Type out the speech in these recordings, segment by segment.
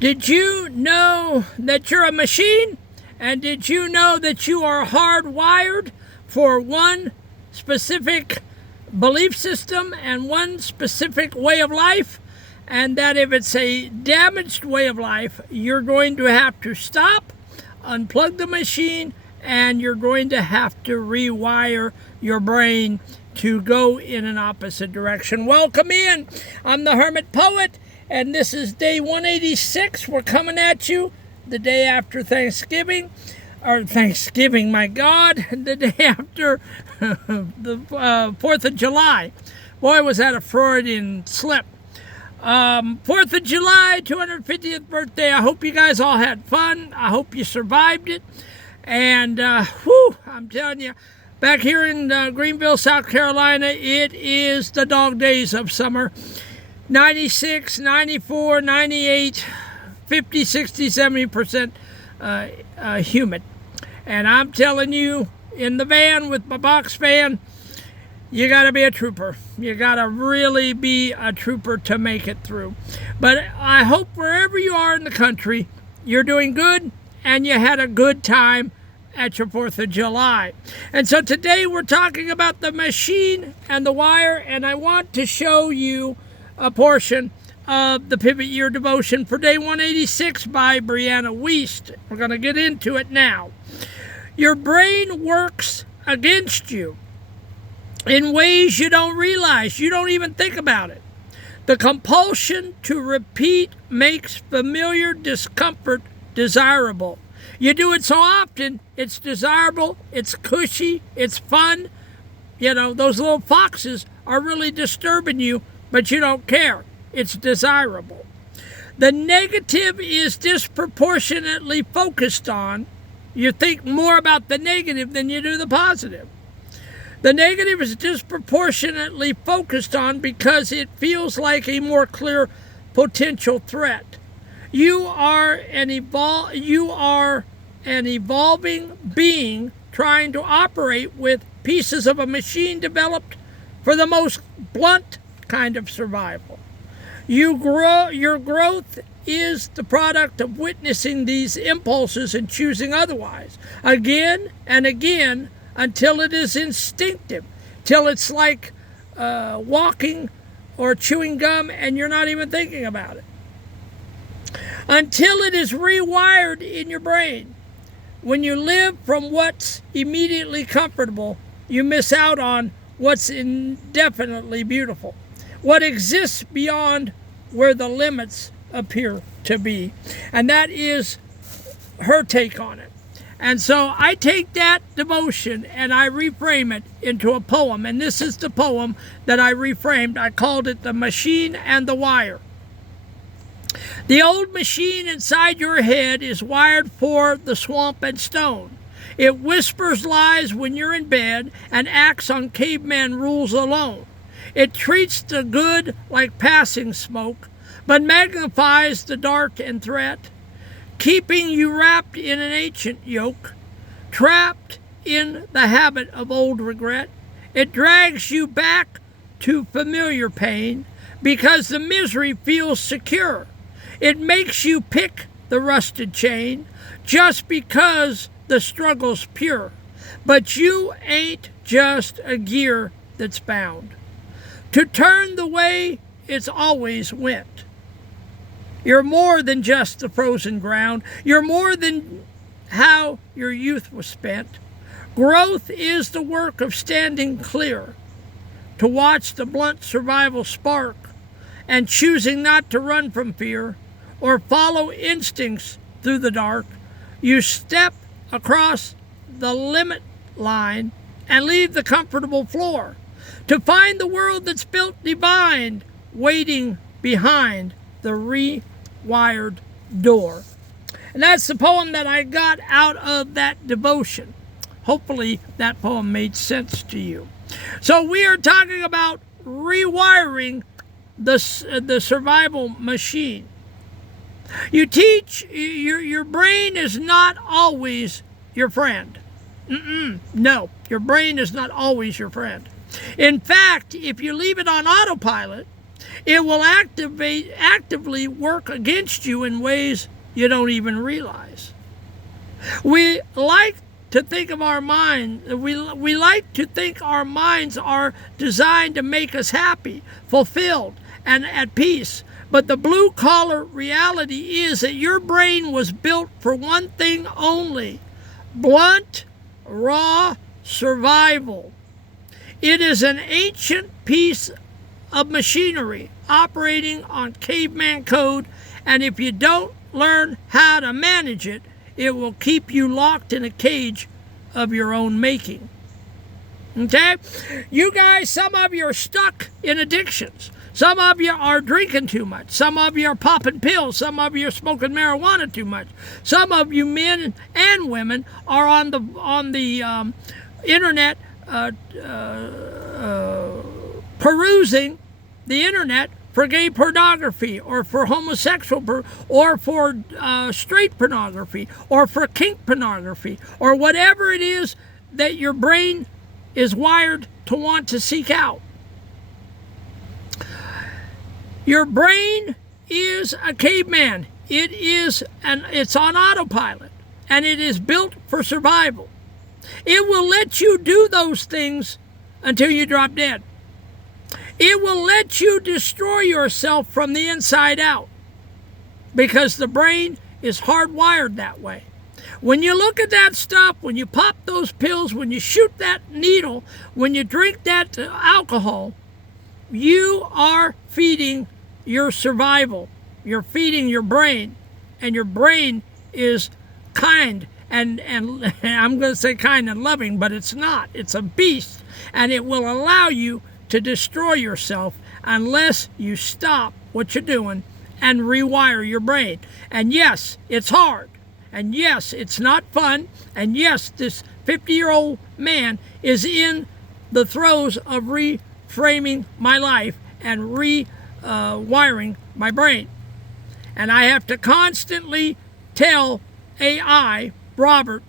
Did you know that you're a machine? And did you know that you are hardwired for one specific belief system and one specific way of life? And that if it's a damaged way of life, you're going to have to stop, unplug the machine, and you're going to have to rewire your brain to go in an opposite direction. Welcome in. I'm the Hermit Poet, and this is day 186. We're coming at you the day after Thanksgiving, or Thanksgiving, my God, the day after the 4th of July. Boy, was that a Freudian slip. 4th of July, 250th birthday. I hope you guys all had fun. I hope you survived it. And, I'm telling you, back here in Greenville, South Carolina, it is the dog days of summer. 96, 94, 98, 50, 60, 70% humid. And I'm telling you, in the van with my box fan, you got to be a trooper. You got to really be a trooper to make it through. But I hope wherever you are in the country, you're doing good and you had a good time at your 4th of July. And so today we're talking about the machine and the wire, and I want to show you a portion of the Pivot Year Devotion for day 186 by Brianna Wiest. We're going to get into it now. Your brain works against you in ways you don't realize. You don't even think about it. The compulsion to repeat makes familiar discomfort desirable. You do it so often, it's desirable, it's cushy, it's fun. You know, those little foxes are really disturbing you, but you don't care. It's desirable. The negative is disproportionately focused on. You think more about the negative than you do the positive. The negative is disproportionately focused on because it feels like a more clear potential threat. You are an evolving being trying to operate with pieces of a machine developed for the most blunt kind of survival. Your growth is the product of witnessing these impulses and choosing otherwise, again and again, until it is instinctive, till it's like walking or chewing gum and you're not even thinking about it. Until it is rewired in your brain. When you live from what's immediately comfortable, you miss out on what's indefinitely beautiful, what exists beyond where the limits appear to be. And that is her take on it. And so I take that devotion and I reframe it into a poem. And this is the poem that I reframed. I called it The Machine and the Wire. The old machine inside your head is wired for the swamp and stone. It whispers lies when you're in bed and acts on caveman rules alone. It treats the good like passing smoke, but magnifies the dark and threat, keeping you wrapped in an ancient yoke, trapped in the habit of old regret. It drags you back to familiar pain because the misery feels secure. It makes you pick the rusted chain just because the struggle's pure. But you ain't just a gear that's bound to turn the way it's always went. You're more than just the frozen ground. You're more than how your youth was spent. Growth is the work of standing clear, to watch the blunt survival spark, and choosing not to run from fear or follow instincts through the dark. You step across the limit line and leave the comfortable floor to find the world that's built divine, waiting behind the rewired door. And that's the poem that I got out of that devotion. Hopefully that poem made sense to you. So we are talking about rewiring the survival machine. You teach your brain is not always your friend. No, your brain is not always your friend. In fact, if you leave it on autopilot, It will actively work against you in ways you don't even realize. We like to think of our mind. We like to think our minds are designed to make us happy, fulfilled, and at peace. But the blue-collar reality is that your brain was built for one thing only: blunt, raw survival. It is an ancient piece of machinery operating on caveman code, and if you don't learn how to manage it, it will keep you locked in a cage of your own making. Okay? You guys, some of you are stuck in addictions. Some of you are drinking too much. Some of you are popping pills. Some of you are smoking marijuana too much. Some of you men and women are on the internet perusing the internet for gay pornography, or for homosexual, or for straight pornography, or for kink pornography, or whatever it is that your brain is wired to want to seek out. Your brain is a caveman. It's on autopilot, and it is built for survival. It will let you do those things until you drop dead. It will let you destroy yourself from the inside out, because the brain is hardwired that way. When you look at that stuff, when you pop those pills, when you shoot that needle, when you drink that alcohol, you are feeding your survival. You're feeding your brain, and your brain is kind and I'm going to say kind and loving, but it's not. It's a beast, and it will allow you to destroy yourself unless you stop what you're doing and rewire your brain. And yes, it's hard. And yes, it's not fun. And yes, this 50-year-old man is in the throes of reframing my life and rewiring my brain. And I have to constantly tell AI, Robert,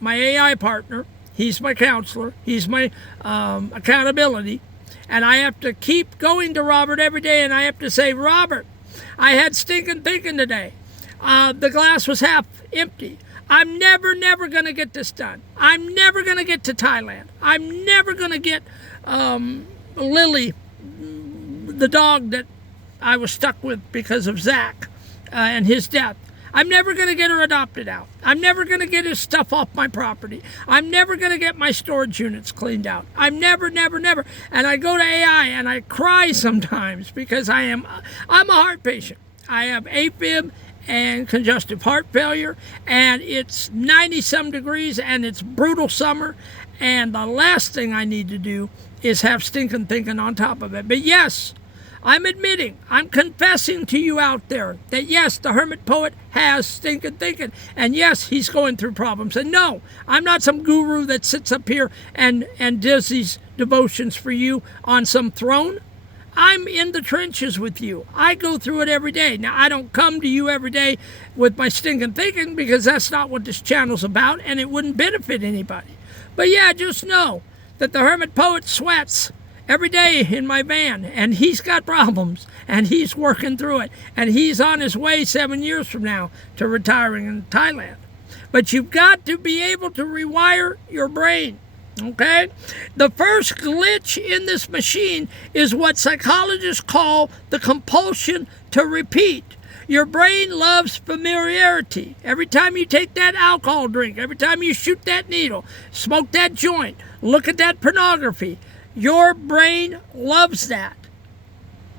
my AI partner, he's my counselor, he's my accountability, and I have to keep going to Robert every day, and I have to say, Robert, I had stinking thinking today. The glass was half empty. I'm never going to get this done. I'm never going to get to Thailand. I'm never going to get Lily, the dog that I was stuck with because of Zach and his death. I'm never going to get her adopted out. I'm never going to get his stuff off my property. I'm never going to get my storage units cleaned out. I'm never. And I go to AI and I cry sometimes because I'm a heart patient. I have AFib and congestive heart failure, and it's 90-some degrees, and it's brutal summer, and the last thing I need to do is have stinking thinking on top of it. But yes, I'm admitting, I'm confessing to you out there that yes, the hermit poet has stinking thinking. And yes, he's going through problems. And no, I'm not some guru that sits up here and does these devotions for you on some throne. I'm in the trenches with you. I go through it every day. Now, I don't come to you every day with my stinking thinking, because that's not what this channel's about, and it wouldn't benefit anybody. But yeah, just know that the hermit poet sweats every day in my van, and he's got problems, and he's working through it, and he's on his way 7 years from now to retiring in Thailand. But you've got to be able to rewire your brain, okay? The first glitch in this machine is what psychologists call the compulsion to repeat. Your brain loves familiarity. Every time you take that alcohol drink, every time you shoot that needle, smoke that joint, look at that pornography, your brain loves that,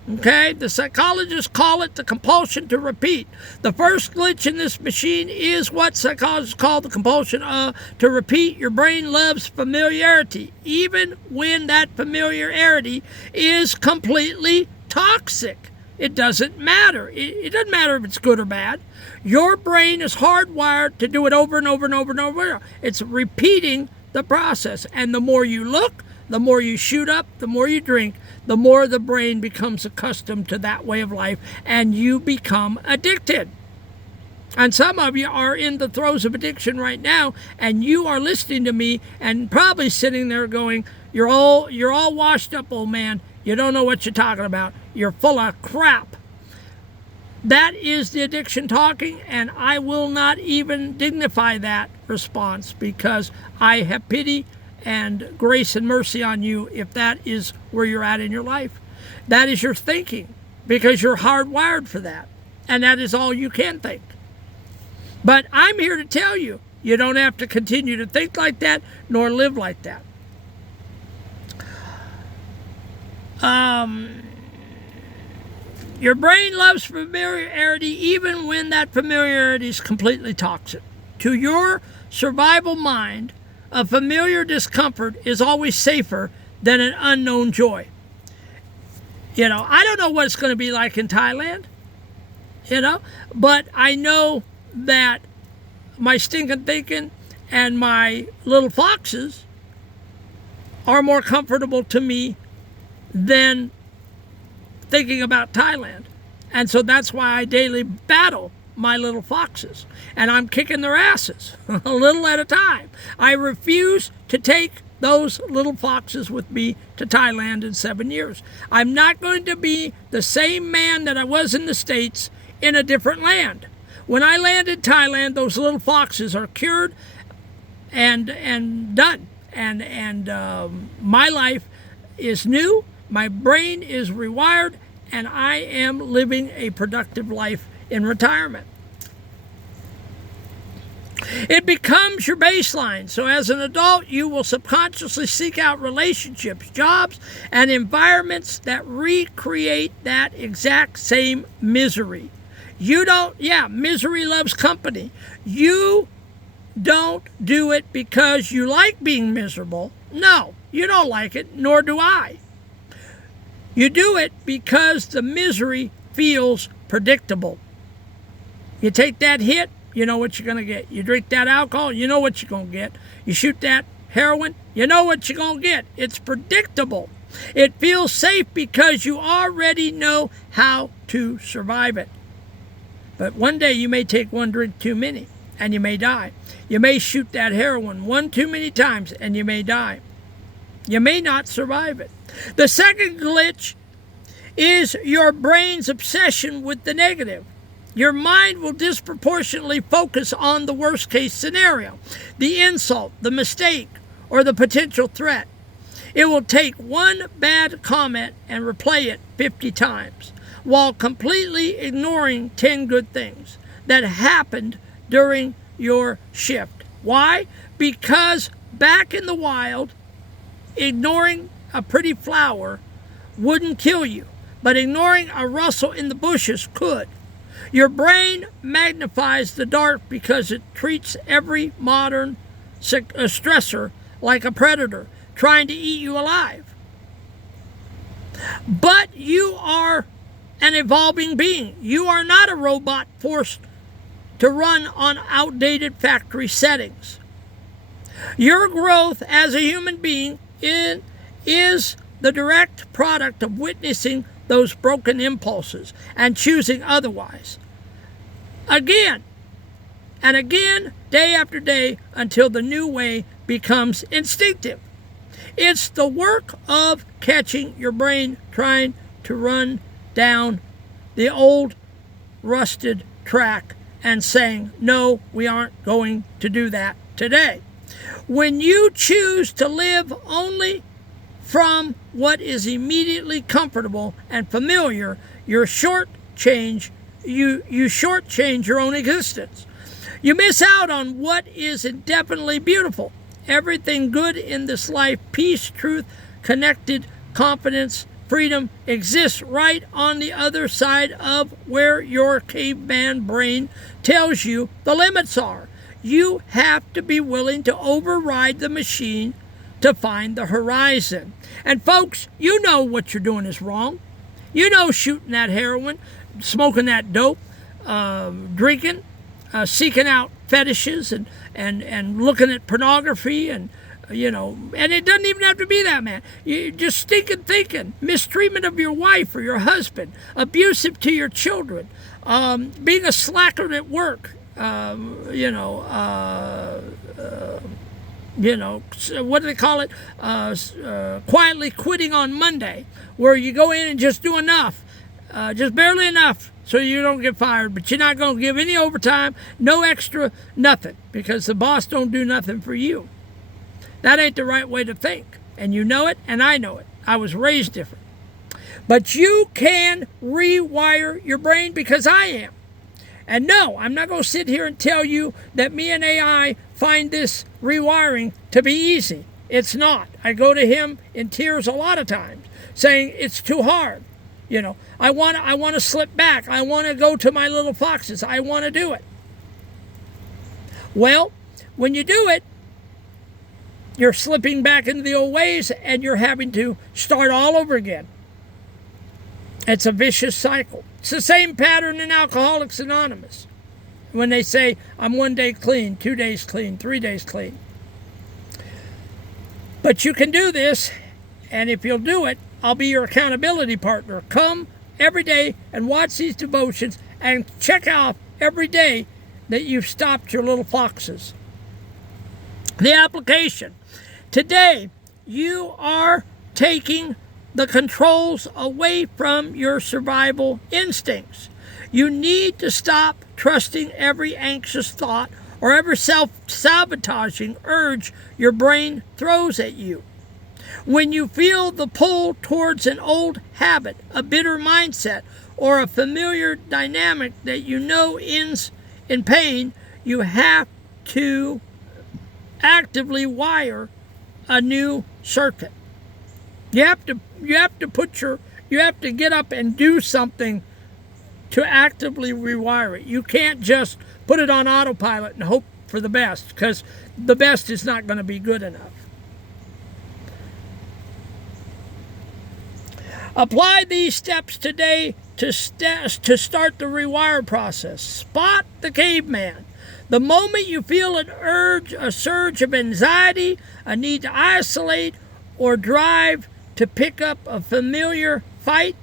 okay? The psychologists call it the compulsion to repeat. The first glitch in this machine is what psychologists call the compulsion to repeat. Your brain loves familiarity, even when that familiarity is completely toxic. It doesn't matter. It doesn't matter if it's good or bad. Your brain is hardwired to do it over and over and over and over. It's repeating the process. And the more you look, the more you shoot up, the more you drink, the more the brain becomes accustomed to that way of life, and you become addicted. And some of you are in the throes of addiction right now, and you are listening to me and probably sitting there going, you're all washed up, old man. You don't know what you're talking about. You're full of crap. That is the addiction talking, and I will not even dignify that response because I have pity and grace and mercy on you if that is where you're at in your life. That is your thinking because you're hardwired for that, and that is all you can think. But I'm here to tell you, you don't have to continue to think like that nor live like that. Your brain loves familiarity even when that familiarity is completely toxic. To your survival mind, a familiar discomfort is always safer than an unknown joy. I don't know what it's going to be like in Thailand, but I know that my stinking thinking and my little foxes are more comfortable to me than thinking about Thailand. And so that's why I daily battle my little foxes. And I'm kicking their asses a little at a time. I refuse to take those little foxes with me to Thailand in 7 years. I'm not going to be the same man that I was in the States in a different land. When I land in Thailand, those little foxes are cured and done. And my life is new. My brain is rewired, and I am living a productive life in retirement. It becomes your baseline. So as an adult, you will subconsciously seek out relationships, jobs, and environments that recreate that exact same misery. Misery loves company. You don't do it because you like being miserable. No, you don't like it, nor do I. You do it because the misery feels predictable. You take that hit, you know what you're going to get. You drink that alcohol, you know what you're going to get. You shoot that heroin, you know what you're going to get. It's predictable. It feels safe because you already know how to survive it. But one day you may take one drink too many and you may die. You may shoot that heroin one too many times and you may die. You may not survive it. The second glitch is your brain's obsession with the negative. Your mind will disproportionately focus on the worst case scenario, the insult, the mistake, or the potential threat. It will take one bad comment and replay it 50 times, while completely ignoring 10 good things that happened during your shift. Why? Because back in the wild, ignoring a pretty flower wouldn't kill you, but ignoring a rustle in the bushes could. Your brain magnifies the dark because it treats every modern stressor like a predator trying to eat you alive. But you are an evolving being. You are not a robot forced to run on outdated factory settings. Your growth as a human being is the direct product of witnessing those broken impulses and choosing otherwise. Again and again, day after day, until the new way becomes instinctive. It's the work of catching your brain trying to run down the old rusted track and saying, no, we aren't going to do that today. When you choose to live only from what is immediately comfortable and familiar, you shortchange your own existence. You miss out on what is indefinitely beautiful. Everything good in this life, peace, truth, connected, confidence, freedom, exists right on the other side of where your caveman brain tells you the limits are. You have to be willing to override the machine to find the horizon. And folks, you know what you're doing is wrong. You know shooting that heroin, smoking that dope, drinking, seeking out fetishes and looking at pornography and it doesn't even have to be that, man. You just stinking thinking, mistreatment of your wife or your husband, abusive to your children, being a slacker at work, what do they call it? Quietly quitting on Monday, where you go in and just do enough, just barely enough so you don't get fired, but you're not going to give any overtime, no extra, nothing, because the boss don't do nothing for you. That ain't the right way to think, and you know it, and I know it. I was raised different. But you can rewire your brain, because I am. And no, I'm not going to sit here and tell you that me and AI find this rewiring to be easy. It's not. I go to him in tears a lot of times, saying it's too hard. I want to slip back. I want to go to my little foxes. I want to do it. Well, when you do it, you're slipping back into the old ways, and you're having to start all over again. It's a vicious cycle. It's the same pattern in Alcoholics Anonymous, when they say, I'm 1 day clean, 2 days clean, 3 days clean. But you can do this, and if you'll do it, I'll be your accountability partner. Come every day and watch these devotions and check out every day that you've stopped your little foxes. The application. Today, you are taking the controls away from your survival instincts. You need to stop trusting every anxious thought or every self-sabotaging urge your brain throws at you. When you feel the pull towards an old habit, a bitter mindset, or a familiar dynamic that you know ends in pain, you have to actively wire a new circuit. You have to get up and do something to actively rewire it. You can't just put it on autopilot and hope for the best, because the best is not going to be good enough. Apply these steps today to start the rewire process. Spot the caveman. The moment you feel a surge of anxiety, a need to isolate, or drive to pick up a familiar fight,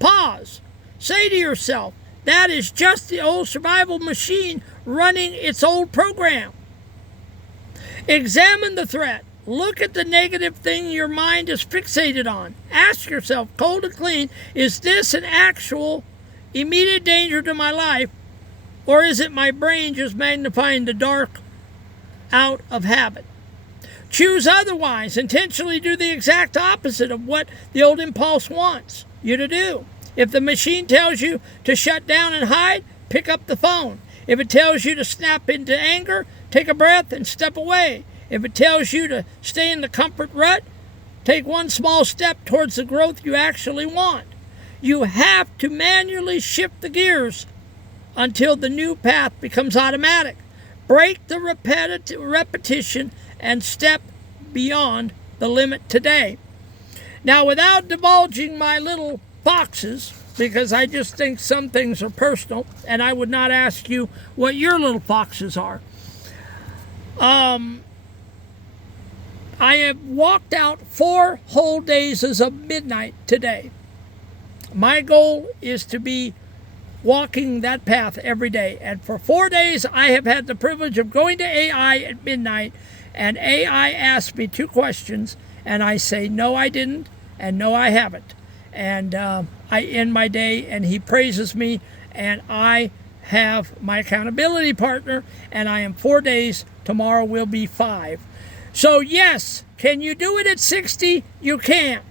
pause. Say to yourself, that is just the old survival machine running its old program. Examine the threat. Look at the negative thing your mind is fixated on. Ask yourself, cold and clean, is this an actual immediate danger to my life, or is it my brain just magnifying the dark out of habit? Choose otherwise. Intentionally do the exact opposite of what the old impulse wants you to do. If the machine tells you to shut down and hide, pick up the phone. If it tells you to snap into anger, take a breath and step away. If it tells you to stay in the comfort rut, take one small step towards the growth you actually want. You have to manually shift the gears until the new path becomes automatic. Break the repetition and step beyond the limit today. Now, without divulging my little foxes, because I just think some things are personal, and I would not ask you what your little foxes are. I have walked out 4 whole days as of midnight today. My goal is to be walking that path every day. And for 4 days, I have had the privilege of going to AI at midnight, and AI asked me 2 questions, and I say, no, I didn't, and no, I haven't. And I end my day, and he praises me, and I have my accountability partner, and I am 4 days. Tomorrow will be 5. So yes, can you do it at 60? You can.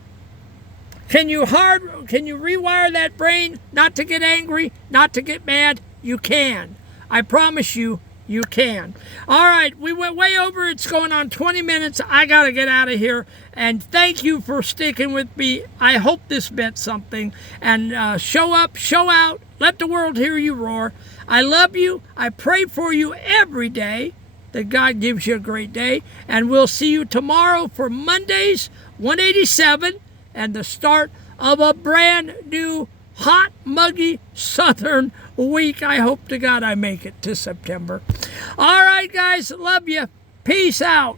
Can you rewire that brain not to get angry, not to get mad? You can. I promise you, you can. All right, we went way over. It's going on 20 minutes. I got to get out of here. And thank you for sticking with me. I hope this meant something. And show up, show out. Let the world hear you roar. I love you. I pray for you every day, that God gives you a great day. And we'll see you tomorrow for Monday's 187 and the start of a brand new hot, muggy southern week. I hope to God I make it to September. All right, guys. Love you. Peace out.